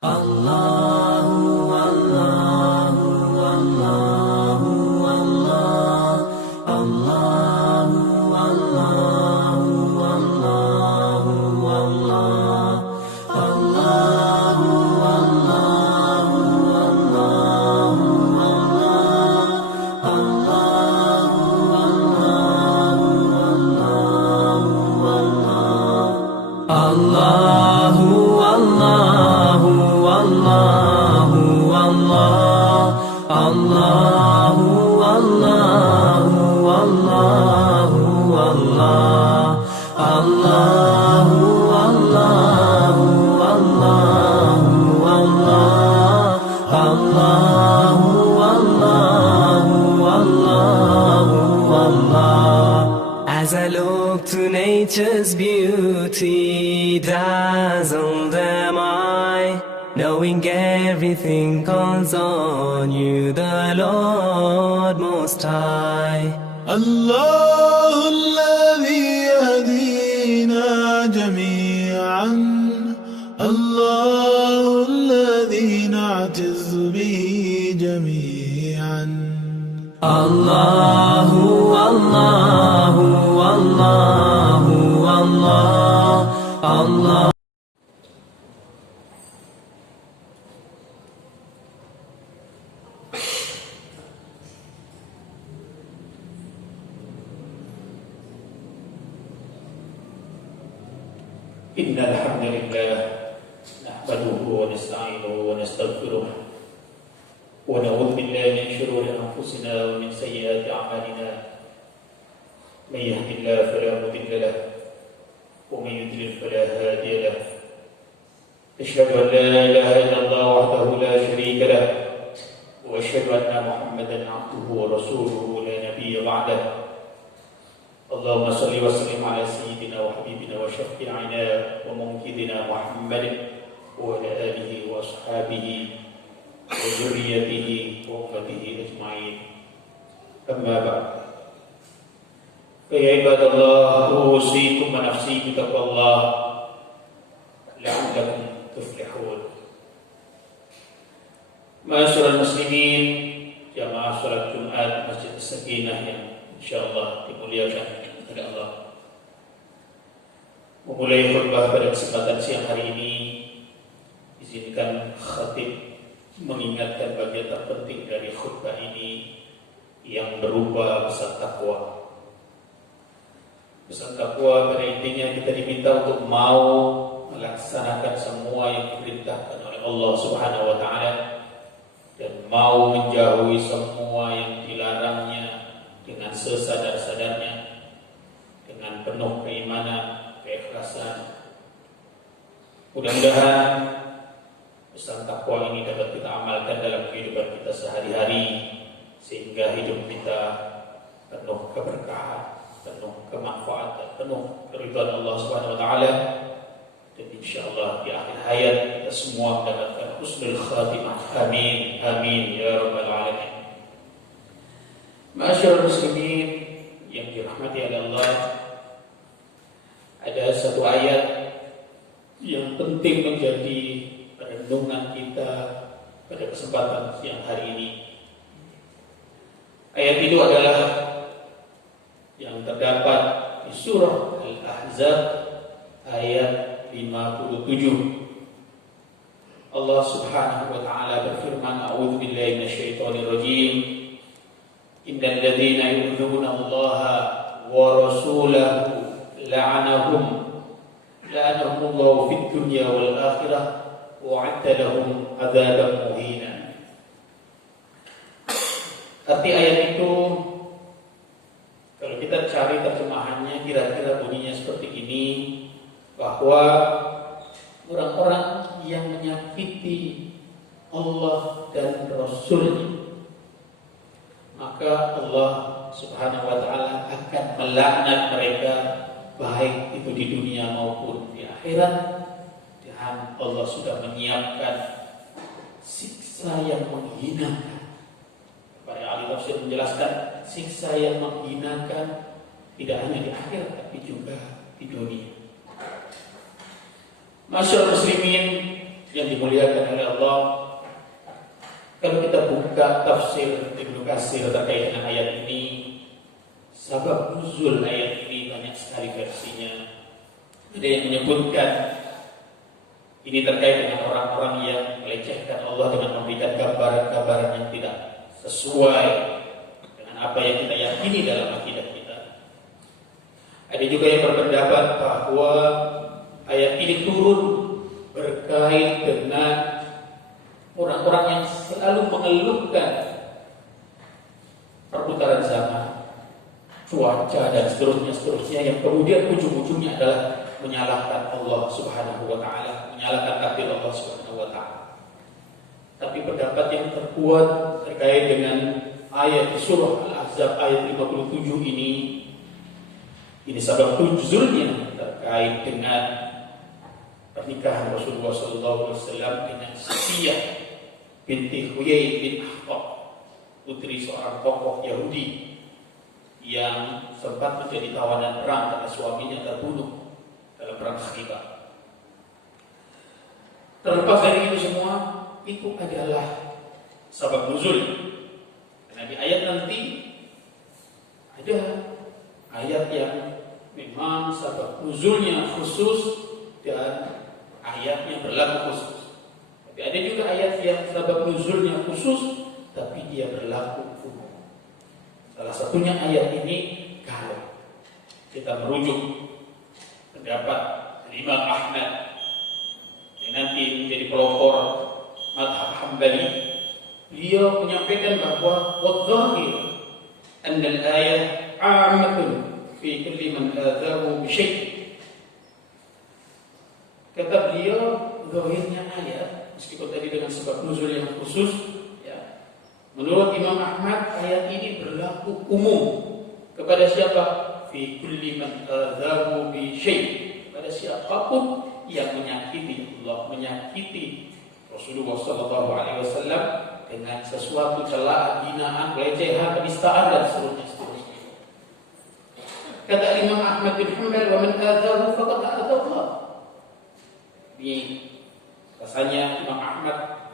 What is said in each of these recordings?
Allahu Allahu Allahu Allah Allahu Allahu Allahu Allah Allahu Allahu Allahu Allahu Allahu Allahu As I look to nature's beauty, dazzled am I, knowing everything calls on you, the Lord Most High. الله الذي يهدينا جميعا، الله الذي نعتز به جميعا. الله الله الله الله الله. إن الحمد لله نحمده ونستعينه ونستغفره ونعوذ بالله من شرور أنفسنا ومن سيئات أعمالنا. من يهد الله فلا مضل له ومن يضلل فلا هادي له. أشهد أن لا إله إلا الله وحده لا شريك له وأشهد أن محمدا عبده ورسوله لا نبي بعده. اللهم صل وسلم على سيدنا وحبيبنا وشفيعنا ومنقذنا محمد وعلى آله وأصحابه وذريته وأمته أجمعين. أما بعد، فيا عباد الله، أوصيكم ونفسي بتقوى الله لعلكم تفلحون. Ma'asyiral muslimin, jamaah salat Jumat Masjid Sakinah yang insyaallah dimuliakan oleh Allah. Memulai khutbah pada kesempatan siang hari ini, izinkan khatib mengingatkan bagian terpenting dari khutbah ini yang berupa pesan takwa. Pesan takwa pada intinya kita diminta untuk mau melaksanakan semua yang diperintahkan oleh Allah Subhanahu wa taala dan mau menjauhi semua yang dilarangnya dengan sesadar-sadarnya, dengan penuh keimanan, keikhlasan. Mudah-mudahan pesan takwa ini dapat kita amalkan dalam kehidupan kita sehari-hari, sehingga hidup kita penuh keberkahan, penuh kemanfaatan, penuh keridhaan Allah Subhanahu wa taala, dan insyaallah di akhir hayat kita semua mendapatkan husnul khatimah. Amin amin ya rabbal alamin. Ma'asyiral muslimin yang dirahmati oleh Allah, ada satu ayat yang penting menjadi renungan kita pada kesempatan siang hari ini. Ayat itu adalah yang terdapat di surah Al-Ahzab ayat 57. Allah Subhanahu wa taala berfirman, A'udzu billahi minasyaitonir rajim. Innal ladzina yu'minuna Allah wa rasulahu la'anahumullahu fid dunya wal akhirah wa 'adda lahum 'adzaban muhina. Arti ayat itu, kalau kita cari terjemahannya, kira-kira bunyinya seperti ini, bahwa orang-orang yang menyakiti Allah dan Rasul-Nya, maka Allah Subhanahu wa taala akan melaknat mereka, baik itu di dunia maupun di akhirat. Dan Allah sudah menyiapkan siksa yang menghinakan. Para ahli tafsir menjelaskan siksa yang menghinakan tidak hanya di akhirat tapi juga di dunia. Masyaallah muslimin, yang dimuliakan oleh Allah, kalau kita buka tafsir Ibnu Katsir terkait dengan ayat ini, sabab nuzul ayat ini banyak sekali versinya. Ada yang menyebutkan ini terkait dengan orang-orang yang melecehkan Allah dengan memberikan gambaran-gambaran yang tidak sesuai dengan apa yang kita yakini dalam akidah kita. Ada juga yang berpendapat bahwa ayat ini turun berkait dengan orang-orang yang selalu mengeluhkan perputaran zaman, cuaca dan seterusnya yang kemudian ujung-ujungnya adalah menyalahkan Allah Subhanahu wa taala, menyalahkan takdir Allah Subhanahu wa taala. Tapi pendapat yang terkuat terkait dengan ayat di surah Al-Ahzab ayat 57 ini sebab nuzulnya terkait dengan pernikahan Rasulullah SAW dengan Safiyah binti Huyai bin Akhtab, putri seorang tokoh Yahudi yang sempat menjadi tawanan perang karena suaminya terbunuh dalam perang Khaybar. Terlepas dari itu semua, itu adalah sebab nuzul. Karena di ayat nanti ada ayat yang memang sebab nuzulnya khusus dan ayat yang berlaku khusus. Tapi ada juga ayat yang sebab nuzulnya khusus tapi dia berlaku umum. Salah satunya ayat ini kalau kita merujuk pendapat Imam Ahmad yang nanti menjadi pelopor mazhab Hambali, beliau menyampaikan bahwa wadh-dhahir anna al-ayah 'ammatun fi kulli man adzahu bi syai'. Kata beliau, zahirnya ayat meskipun tadi dengan sebab nuzul yang khusus, ya, menurut Imam Ahmad ayat ini berlaku umum kepada siapa? Fi kulli man adzahu bi syai', pada siapapun yang menyakiti Allah, menyakiti Rasulullah sallallahu alaihi wasallam dengan sesuatu celaan, hinaan, pelecehan, penistaan dan seterusnya. Kata Imam Ahmad bin Hanbal, wa man adzahu faqad adza Allah. Ini rasanya Imam Ahmad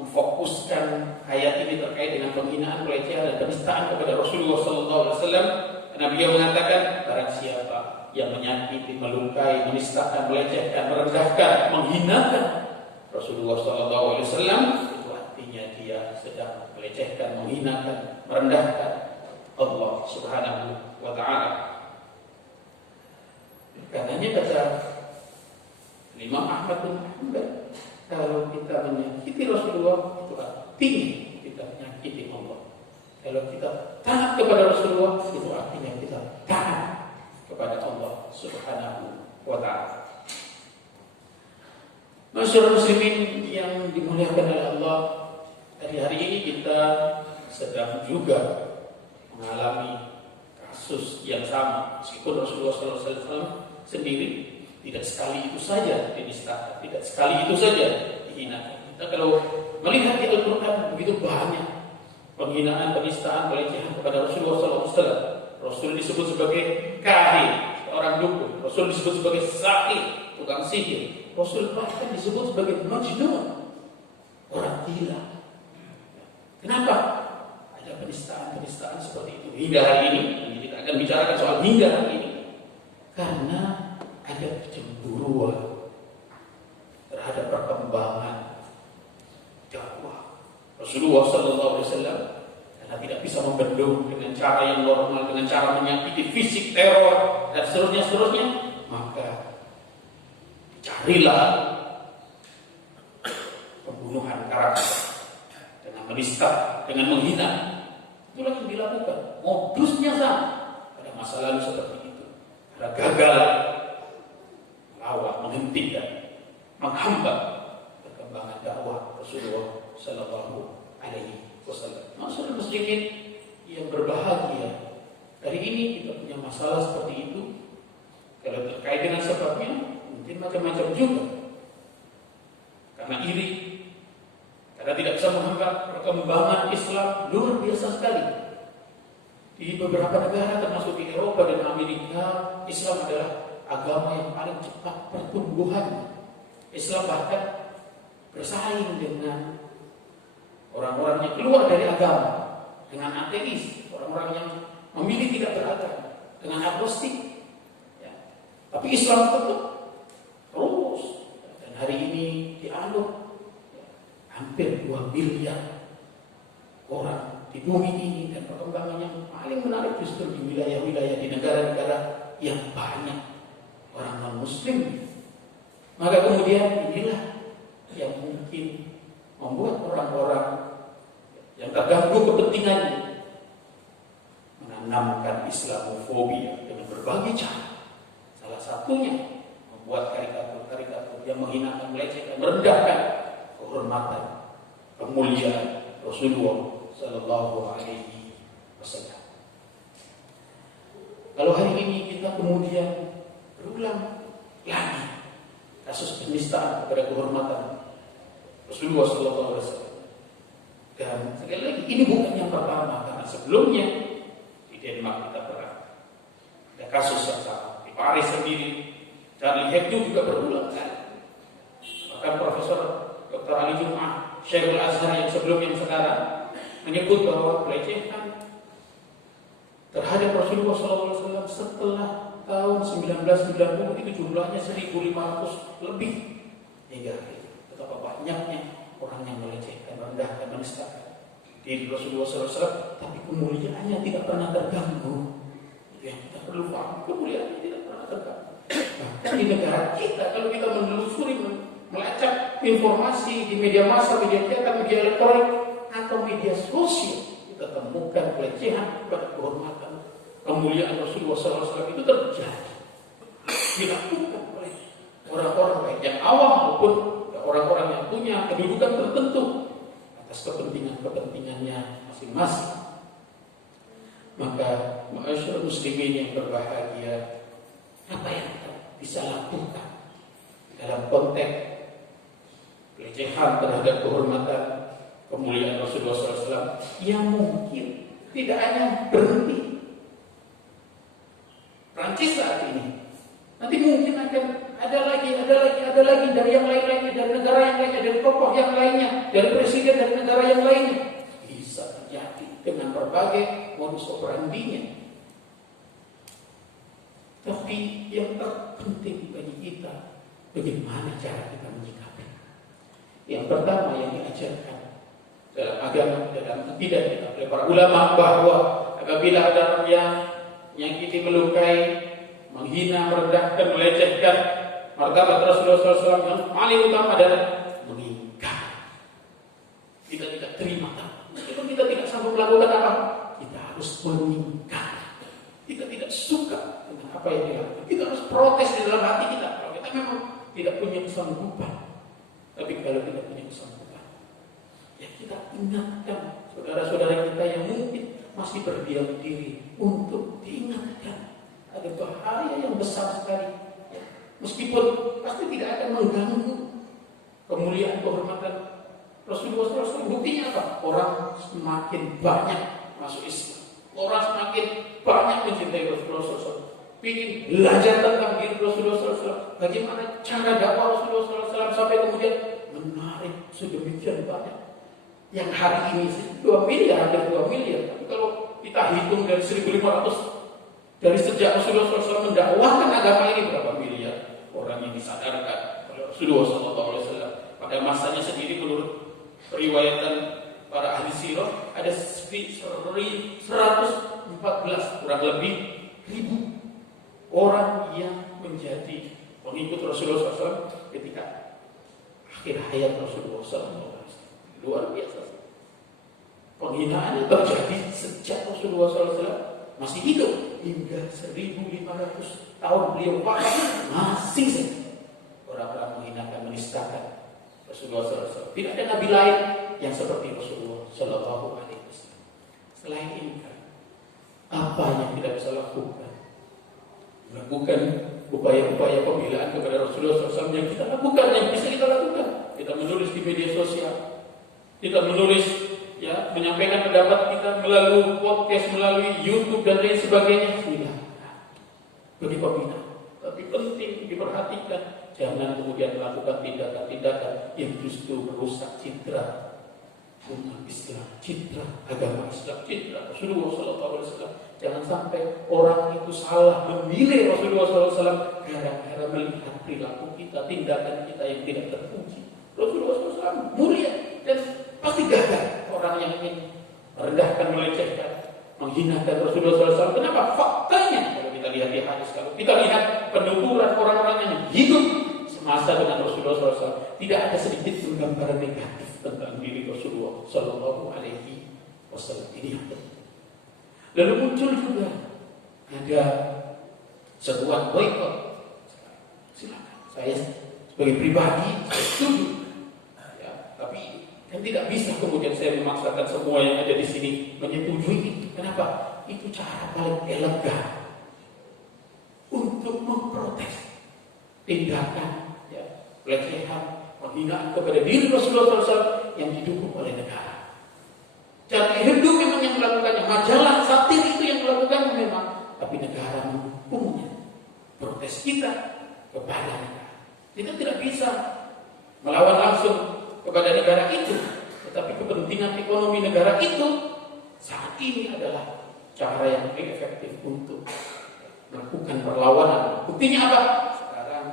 memfokuskan ayat ini terkait dengan penghinaan, pelecehan dan penistaan kepada Rasulullah sallallahu alaihi wasallam. Karena beliau mengatakan barang siapa yang menyakiti, melukai, menistakan, melecehkan, merendahkan, menghinakan Rasulullah sallallahu alaihi wasallam, itu artinya dia sedang melecehkan, menghinakan, merendahkan Allah Subhanahu wa taala. Karenanya kata Imam Ahmad bin Hanbal, kalau kita menyakiti Rasulullah itu artinya kita menyakiti Allah. Kalau kita taat kepada Rasulullah itu artinya kita taat kepada Allah Subhanahu wa taala. Masyarakat muslimin yang dimuliakan oleh Allah, hari ini kita sedang juga mengalami kasus yang sama. Meskipun Rasulullah SAW sendiri tidak sekali itu saja dinistakan, tidak sekali itu saja dihinakan. Kita kalau melihat di Al-Quran begitu banyak penghinaan, penistaan, pelecehan kepada Rasulullah SAW. Rasul disebut sebagai kahin, seorang dukun. Rasul disebut sebagai sahir, tukang sihir. Rasul bahkan disebut sebagai majnun, orang gila. Kenapa? Ada penistaan-penistaan seperti itu hingga hari ini. Dan kita akan bicarakan soal hingga hari ini. Karena ada kecemburuan terhadap perkembangan dakwah Rasulullah SAW, karena tidak bisa membendung dengan cara yang normal, dengan cara menyakiti fisik, teror dan seterusnya, maka carilah pembunuhan karakter dengan menista, dengan menghina. Itulah yang dilakukan. Modusnya sama pada masa lalu seperti itu. Karena gagal melawan, menghentikan, menghambat perkembangan dakwah Rasulullah Sallallahu Alaihi Wasallam. Maksudnya muslimin yang berbahagia, hari ini kita punya masalah seperti itu. Kalau terkait dengan sebabnya, mungkin macam-macam juga. Karena iri, karena tidak bisa menghambat perkembangan Islam luar biasa sekali. Di beberapa negara termasuk di Eropa dan Amerika, Islam adalah agama yang paling cepat pertumbuhan. Islam bahkan bersaing dengan orang-orang yang keluar dari agama, dengan ateis, orang-orang yang memilih tidak beragama, dengan agnostik. Ya. Tapi Islam tetap terus, dan hari ini dianut hampir 2 miliar orang di bumi ini, dan perkembangan yang paling menarik justru di wilayah-wilayah di negara-negara yang banyak orang non-muslim. Maka kemudian inilah yang mungkin membuat orang-orang yang terganggu kepentingannya menanamkan Islamofobia dengan berbagai cara. Salah satunya membuat karikatur-karikatur yang menghinakan, melecehkan, merendahkan kehormatan, kemuliaan Rasulullah Sallallahu Alaihi Wasallam. Kalau hari ini kita kemudian berulang lagi kasus penistaan kepada kehormatan Rasulullah Sallallahu Alaihi Wasallam, dan sekali lagi ini bukan yang pertama, karena sebelumnya di Denmark kita pernah ada kasus yang sama, di Paris sendiri Charlie Hebdo juga berulang kali. Bahkan Profesor Dr. Ali Jum'ah Syekhul Azhar yang sebelum yang sekarang menyebut bahwa pelecehan terhadap Rasulullah SAW setelah tahun 1990 itu jumlahnya 1.500 lebih. Hingga betapa banyaknya orang yang melecehkan, merendahkan, menistakan diri Rasulullah SAW, tapi kemuliaannya tidak pernah terganggu. Itu yang kita perlu paham, kemuliaannya tidak pernah terganggu. Bahkan di negara kita, kalau kita menelusuri, melacak informasi di media massa, media cetak, media elektronik, atau media sosial, kita temukan pelecehan kepada kehormatan, kemuliaan Rasulullah SAW itu terjadi, dilakukan oleh orang-orang baik yang awam maupun orang-orang yang punya kedudukan tertentu atas kepentingannya masing-masing. Maka ma'asyiral muslimin yang berbahagia, apa yang kita bisa lakukan dalam konteks pelecehan terhadap kehormatan, kemuliaan Rasulullah SAW yang mungkin tidak hanya berhenti Prancis saat ini, nanti mungkin akan ada lagi dari yang lain-lainnya, dari negara yang lainnya, dari tokoh yang lainnya, dari presiden dari negara yang lainnya. Bisa terjadi dengan berbagai modus operandinya. Tapi yang terpenting bagi kita, bagaimana cara kita menyikapi. Yang pertama yang diajarkan dalam agama, dalam akidah kita oleh para ulama, bahwa apabila ada orang yang menyakiti, melukai, menghina, merendahkan, melecehkan martabat Rasulullah SAW, yang paling utama adalah mengingkari. Kita tidak terima, meskipun kita tidak sanggup melakukan apa, kita harus mengingkari. Kita tidak suka dengan apa yang dilakukan, kita harus protes di dalam hati kita. Kalau kita memang tidak punya kesanggupan, tapi kalau tidak punya kesanggupan, ya kita ingatkan saudara-saudara kita yang mungkin masih berdiam diri, untuk diingatkan ada bahaya yang besar sekali. Ya. Meskipun pasti tidak akan mengganggu kemuliaan kehormatan Rasulullah SAW. Buktinya apa? Orang semakin banyak masuk Islam, orang semakin banyak mencintai Rasulullah SAW, ingin belajar tentang diri Rasulullah SAW, bagaimana cara dakwah Rasulullah SAW, sampai kemudian menarik sedemikian banyak. Yang hari ini 2 miliar, hampir 2 miliar. Tapi kalau kita hitung dari 1.500, dari sejak Rasulullah SAW mendakwahkan agama ini, berapa miliar orang yang disadarkan oleh Rasulullah SAW. Pada masanya sendiri, menurut periwayatan para ahli sirah, ada 114 kurang lebih ribu orang yang menjadi pengikut Rasulullah SAW ketika akhir hayat Rasulullah SAW. Luar biasa. Penghinaannya terjadi sejak Rasulullah SAW masih hidup, hingga 1.500 tahun beliau wafat, masih saja orang-orang menghinakan, menistakan Rasulullah SAW. Tidak ada nabi lain yang seperti Rasulullah Sallallahu Alaihi Wasallam. Selain ini, apa yang kita bisa lakukan? Melakukan upaya-upaya pembelaan kepada Rasulullah SAW yang kita lakukan, yang bisa kita lakukan. Kita menulis di media sosial, kita menulis, ya, menyampaikan pendapat kita melalui podcast, melalui YouTube dan lain sebagainya. Tidak bagi pembina, tapi penting diperhatikan Jangan kemudian melakukan tindakan-tindakan yang justru merusak citra umat Islam, citra agama Islam, citra Rasulullah SAW. Jangan sampai orang itu salah memilih Rasulullah SAW gara-gara melihat perilaku kita, tindakan kita yang tidak terpuji. Rasulullah SAW mulia dan pasti gagal orang yang ingin merendahkan, melecehkan, menghinakan Rasulullah SAW. Kenapa? Faktanya kalau kita lihat di hadis, kalau kita lihat penuturan orang-orang yang hidup semasa dengan Rasulullah SAW, tidak ada sedikit pun gambaran negatif tentang diri Rasulullah SAW. Ini ada. Lalu muncul juga ada sebuah boikot. Silakan, saya sebagai pribadi saya setuju. Ya, tapi kan tidak bisa kemudian saya memaksakan semua yang ada di sini menyetujui itu. Kenapa? Itu cara paling elegan untuk memprotes tindakan, pelecehan, penghinaan kepada diri Rasulullah SAW yang didukung oleh negara. Cara hidup memang yang melakukannya, majalah satir itu yang melakukannya memang, tapi negara mendukungnya. Protes kita kepada negara. Kita tidak bisa melawan langsung kepada negara itu, tetapi kepentingan ekonomi negara itu saat ini adalah cara yang paling efektif untuk melakukan perlawanan. Buktinya apa? Sekarang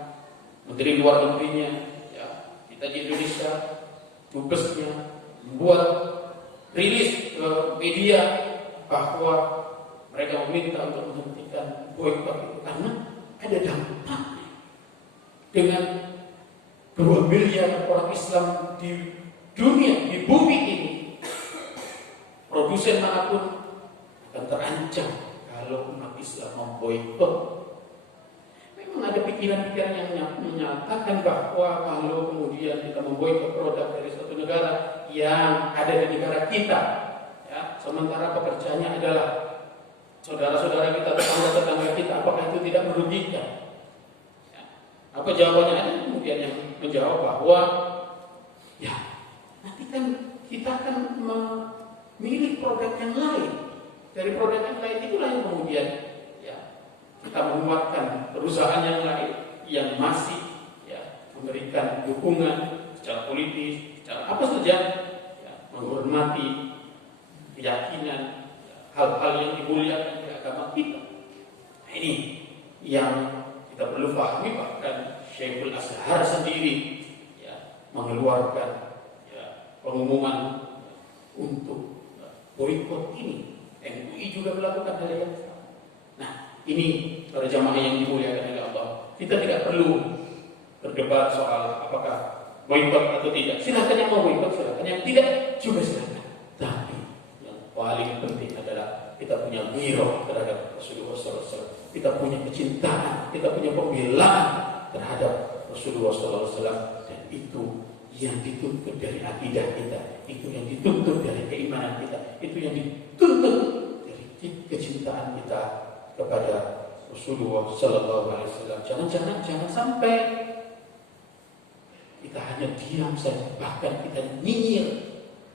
Menteri Luar Negerinya, kita di Indonesia, dubesnya membuat rilis ke media bahwa mereka meminta untuk menghentikan boikot itu karena ada dampaknya. Dengan 2 miliar orang Islam di dunia, di bumi ini, produsen manapun akan terancam kalau umat Islam memboikot. Memang ada pikiran-pikiran yang menyatakan bahwa kalau kemudian kita memboikot produk dari suatu negara yang ada di negara kita, sementara pekerjaannya adalah saudara-saudara kita, tetangga-tetangga kita, apakah itu tidak merugikan? Apa jawabannya? Ada kemudian yang menjawab bahwa nanti kan kita akan memilih produk yang lain. Dari produk yang lain itulah yang kemudian kita menguatkan perusahaan yang lain yang masih memberikan dukungan secara politis, secara apa saja, menghormati keyakinan, hal-hal yang dimuliakan di agama kita. Nah, ini yang kita perlu pahami. Bahkan Syekhul Azhar sendiri mengeluarkan pengumuman untuk boikot ini. MUI juga melakukan hal yang sama. Nah, ini para jamaah yang dimuliakan oleh Allah, kita tidak perlu berdebat soal apakah boikot atau tidak. Silakan yang mau boikot, silakan yang tidak juga silakan. Tapi yang paling penting adalah kita punya ghirah terhadap Rasulullah SAW. Kita punya kecintaan, kita punya pembelaan terhadap Rasulullah SAW, dan itu yang dituntut dari akidah kita, itu yang dituntut dari keimanan kita, itu yang dituntut dari kecintaan kita kepada Rasulullah SAW. Jangan sampai kita hanya diam saja, bahkan kita nyinyir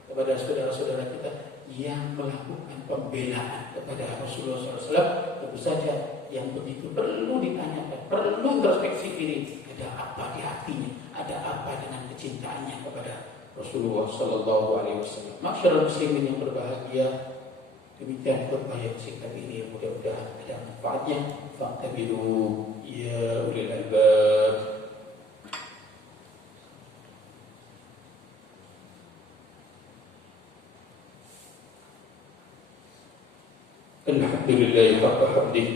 kepada saudara-saudara kita yang melakukan pembelaan kepada Rasulullah SAW. Tentu saja yang begitu perlu ditanyakan, perlu introspeksi diri. Ada apa di hatinya? Ada apa dengan kecintaannya kepada Rasulullah SAW? Masyarakat muslimin yang berbahagia, demikian khutbah yang singkat ini, mudah-mudahan ada manfaatnya. Fa'tabiru ya ulil albab. Alhamdulillah haqqa hamdih.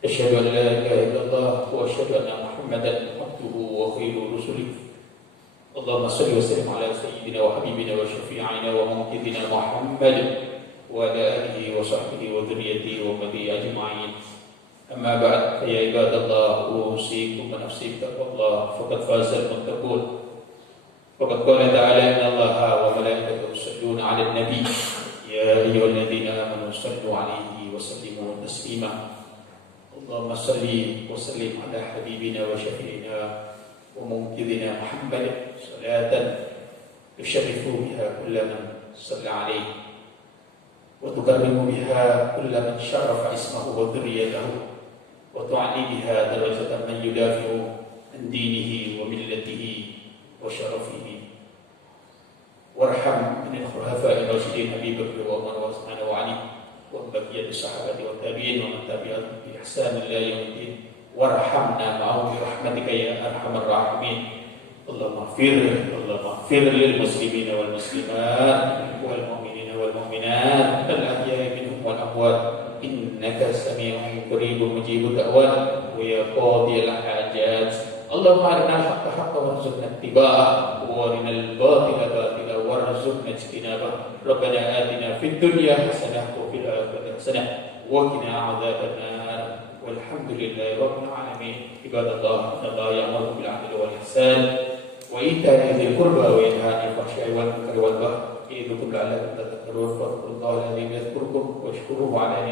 Asyhadu an la ilaha illallah wa asyhadu anna Muhammadan abduhu wa khairu rusulih. Allahumma shalli wa sallim ala sayyidina wa habibina wa syafi'ina wa munqidhina Muhammad wa ala alihi wa sahbihi wa dhurriyyatihi wa ummatihi ajma'in. Amma ba'd, ya ibadallah, usikum wa nafsi bittaqwallah, faqad faza al-muttaqun. Faqad qala ta'ala inna Allaha wa malaikatahu yusalluna 'alan nabi ya ayyuhalladzina amanu sallu 'alaihi wa sallimu taslima. Allahumma salli wa sallim ala habibina wa syafi'ina wa munqidhina Muhammad salatan tusyarrifu biha kulla man shalla 'alaihi wa tukarrimu biha kulla man syarrafa ismahu wa dhurriyyatahu wa tu'ali biha darajatan man yudafi'u an عن دينه وملته وشرفه وارحم من الخلفاء الراشدين أبي بكر وعمر وعثمان وعلي وبقية الصحابة والتابعين ومن تبعهم بإحسان إلى يوم الدين وارحمنا معهم برحمتك يا أرحم الراحمين اللهم اغفر للمسلمين والمسلمات والمؤمنين والمؤمنات الأحياء منهم والأموات إنك سميع قريب مجيب الدعوات ويا قاضي الحاجات اللهم أرنا الحق حقا وارزقنا اتباعه وارنا الباطل باطلا وارزقنا اجتنابه ربنا آتنا في الدنيا حسنة وفي الآخرة حسنة وقنا عذاب النار والحمد لله رب العالمين عباد الله إن الله يأمر بالعدل والإحسان وإيتاء ذي القربى وينهى عن الفحشاء والمنكر والبغي يعظكم لعلكم تذكرون فاذكروا الله العظيم يذكركم واشكروه على نعمه